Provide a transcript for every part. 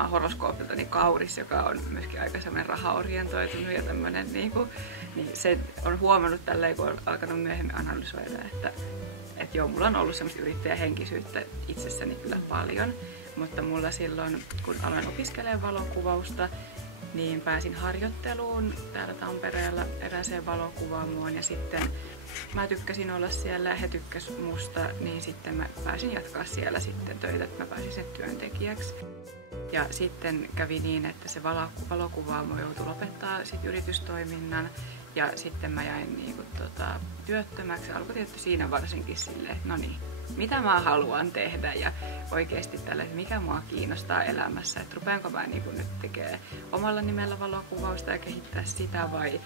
mä oon horoskoopiltani Kauris, joka on myöskin aika semmoinen rahaorientoitunut ja tämmönen niin se on huomannut tälleen, kun on alkanut myöhemmin analysoida, että joo, mulla on ollut semmoista yrittäjähenkisyyttä itsessäni kyllä paljon, mutta mulla silloin, kun aloin opiskelemaan valokuvausta, niin pääsin harjoitteluun täällä Tampereella erääseen valokuvaamoon ja sitten mä tykkäsin olla siellä ja he tykkäs musta, niin sitten mä pääsin jatkaa siellä sitten töitä, että mä pääsin sen työntekijäksi. Ja sitten kävi niin, että se valokuvaamo joutui lopettaa sit yritystoiminnan ja sitten mä jäin työttömäksi. Alkoi tietysti siinä varsinkin silleen, että no niin, mitä mä haluan tehdä ja oikeasti tälle, mikä mua kiinnostaa elämässä, että rupeanko mä nyt tekemään omalla nimellä valokuvausta ja kehittää sitä vai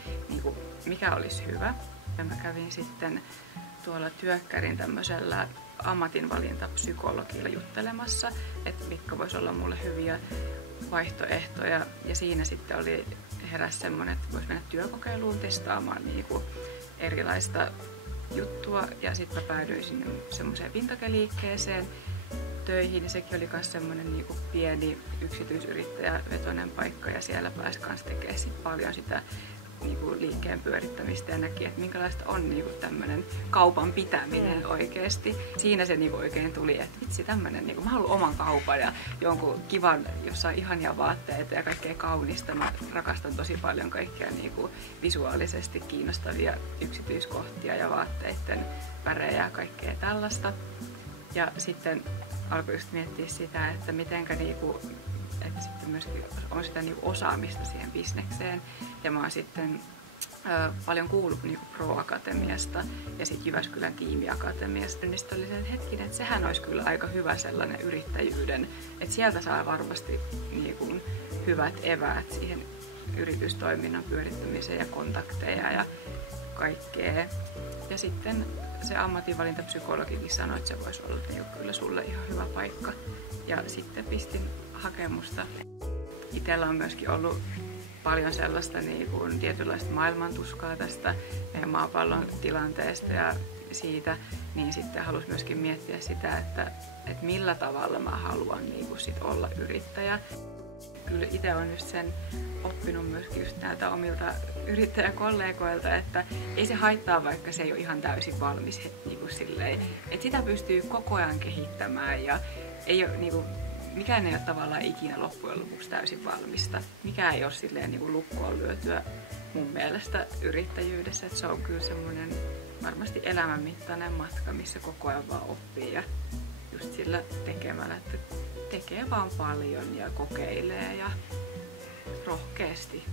mikä olisi hyvä. Ja mä kävin sitten tuolla Työkkärin tämmöisellä ammatinvalintapsykologilla juttelemassa, että mitkä vois olla mulle hyviä vaihtoehtoja. Ja siinä sitten heräsi semmoinen, että vois mennä työkokeiluun testaamaan erilaista juttua. Ja sitten mä päädyin sinne semmoiseen vintage-liikkeeseen töihin. Ja sekin oli myös semmoinen pieni yksityisyrittäjävetoinen paikka ja siellä pääsi myös tekemään paljon sitä liikkeen pyörittämistä ja näki, että minkälaista on tämmöinen kaupan pitäminen oikeasti. Siinä se oikein tuli, että vitsi tämmöinen, mä haluan oman kaupan ja jonkun kivan, jossa on ihania vaatteita ja kaikkea kaunista. Mä rakastan tosi paljon kaikkia visuaalisesti kiinnostavia yksityiskohtia ja vaatteiden värejä ja kaikkea tällaista. Ja sitten alkoi just miettiä sitä, että mitenkä että sitten myöskin on sitä osaamista siihen bisnekseen. Ja mä oon sitten paljon kuullut Pro-akatemiasta ja sitten Jyväskylän tiimiakatemiasta. Niin sitten oli se hetkinen, että sehän olisi kyllä aika hyvä sellainen yrittäjyyden, että sieltä saa varmasti hyvät eväät siihen yritystoiminnan pyörittämiseen ja kontakteja ja kaikkea. Ja sitten se ammatinvalintapsykologikin sanoi, että se voisi olla kyllä sulle ihan hyvä paikka. Ja sitten pistin hakemusta. Itellä on myöskin ollut paljon sellaista tietynlaista maailmantuskaa tästä meidän maapallon tilanteesta ja siitä, niin sitten halusin myöskin miettiä sitä, että millä tavalla mä haluan sit olla yrittäjä. Kyllä itse olen just sen oppinut myöskin just näiltä omilta yrittäjäkollegoilta, että ei se haittaa, vaikka se ei ole ihan täysin valmis, että sitä pystyy koko ajan kehittämään ja ei ole mikään ei ole tavallaan ikinä loppujen lopuksi täysin valmista. Mikään ei ole silleen lukkoon lyötyä mun mielestä yrittäjyydessä. Että se on kyllä semmoinen varmasti elämänmittainen matka, missä koko ajan vaan oppii ja just sillä tekemällä, että tekee vaan paljon ja kokeilee ja rohkeasti.